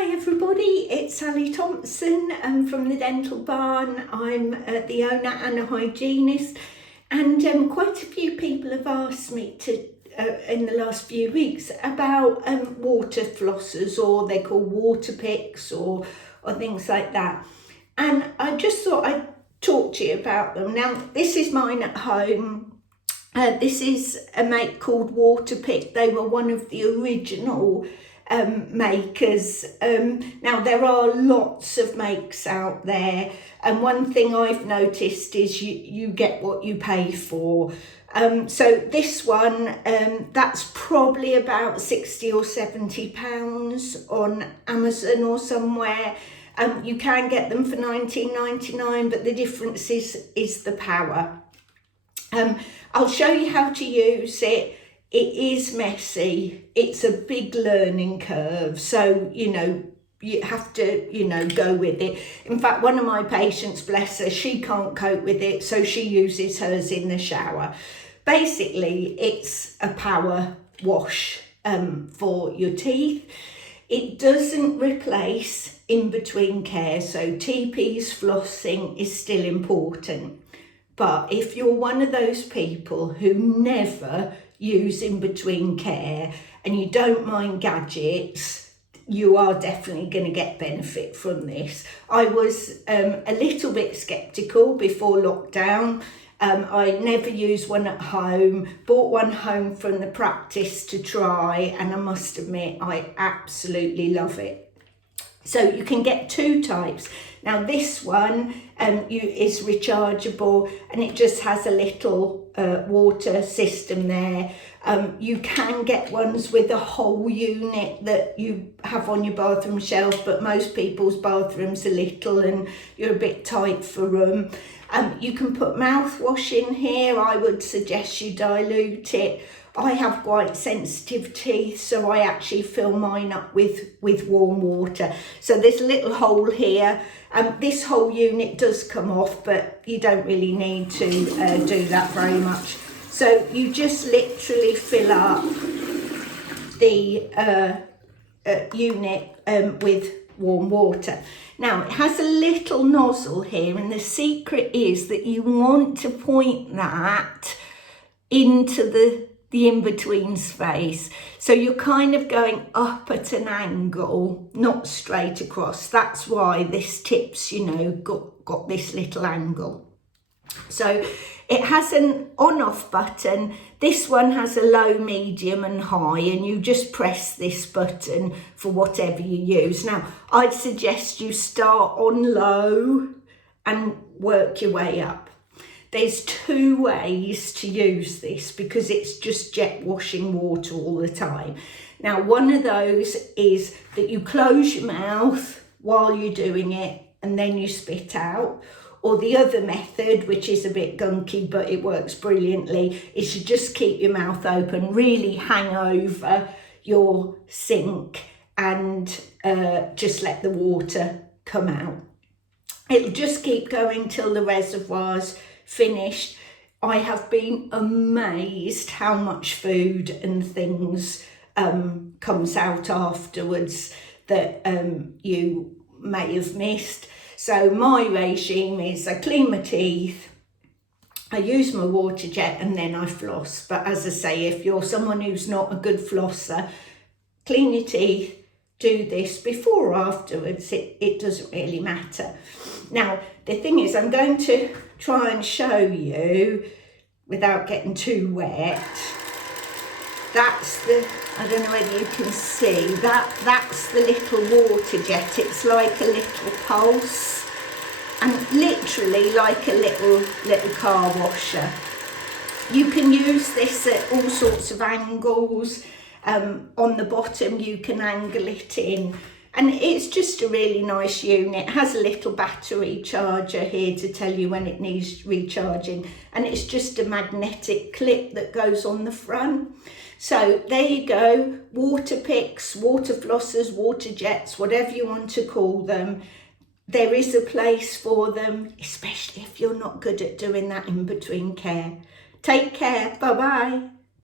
Hi everybody, it's Sally Thompson from the Dental Barn. I'm the owner and a hygienist, and quite a few people have asked me to in the last few weeks about water flossers, or they're called waterpiks or things like that, and I just thought I'd talk to you about them. Now, this is mine at home. This is a make called Waterpik. They were one of the original makers. Now there are lots of makes out there, and one thing I've noticed is you get what you pay for. So this one, that's probably about 60 or 70 pounds on Amazon or somewhere. You can get them for 19.99, but the difference is the power. I'll show you how to use it. It is messy. It's a big learning curve. So, you have to, go with it. In fact, one of my patients, bless her, she can't cope with it, so she uses hers in the shower. Basically, it's a power wash for your teeth. It doesn't replace in-between care, so TP's flossing is still important. But if you're one of those people who never use in-between care and you don't mind gadgets, you are definitely going to get benefit from this. I was a little bit sceptical before lockdown. I never used one at home, bought one home from the practice to try, and I must admit I absolutely love it. So you can get two types. Now this one is rechargeable, and it just has a little water system there. You can get ones with a whole unit that you have on your bathroom shelf, but most people's bathrooms are little and you're a bit tight for room. You can put mouthwash in here. I would suggest you dilute it. I have quite sensitive teeth, so I actually fill mine up with warm water. So there's a little hole here. This whole unit does come off, but you don't really need to do that very much. So you just literally fill up the unit with warm water. Now it has a little nozzle here, and the secret is that you want to point that into the in-between space. So you're kind of going up at an angle, not straight across. That's why this tip's, got this little angle. So it has an on-off button. This one has a low, medium and high, and you just press this button for whatever you use. Now, I'd suggest you start on low and work your way up. There's two ways to use this because it's just jet washing water all the time. Now, one of those is that you close your mouth while you're doing it and then you spit out. Or the other method, which is a bit gunky but it works brilliantly, is you just keep your mouth open, really hang over your sink and just let the water come out. It'll just keep going till the reservoir's finished. I have been amazed how much food and things comes out afterwards that you may have missed. So my regime is I clean my teeth, I use my water jet, and then I floss. But as I say, if you're someone who's not a good flosser, clean your teeth, do this before or afterwards, it doesn't really matter. Now, the thing is, I'm going to try and show you without getting too wet. That's I don't know whether you can see, that's the little water jet. It's like a little pulse, and literally like a little car washer. You can use this at all sorts of angles. On the bottom you can angle it in, and it's just a really nice unit. It has a little battery charger here to tell you when it needs recharging, and it's just a magnetic clip that goes on the front. So there you go, Waterpiks, water flossers, water jets, whatever you want to call them. There is a place for them, especially if you're not good at doing that in between care. Take care, bye-bye.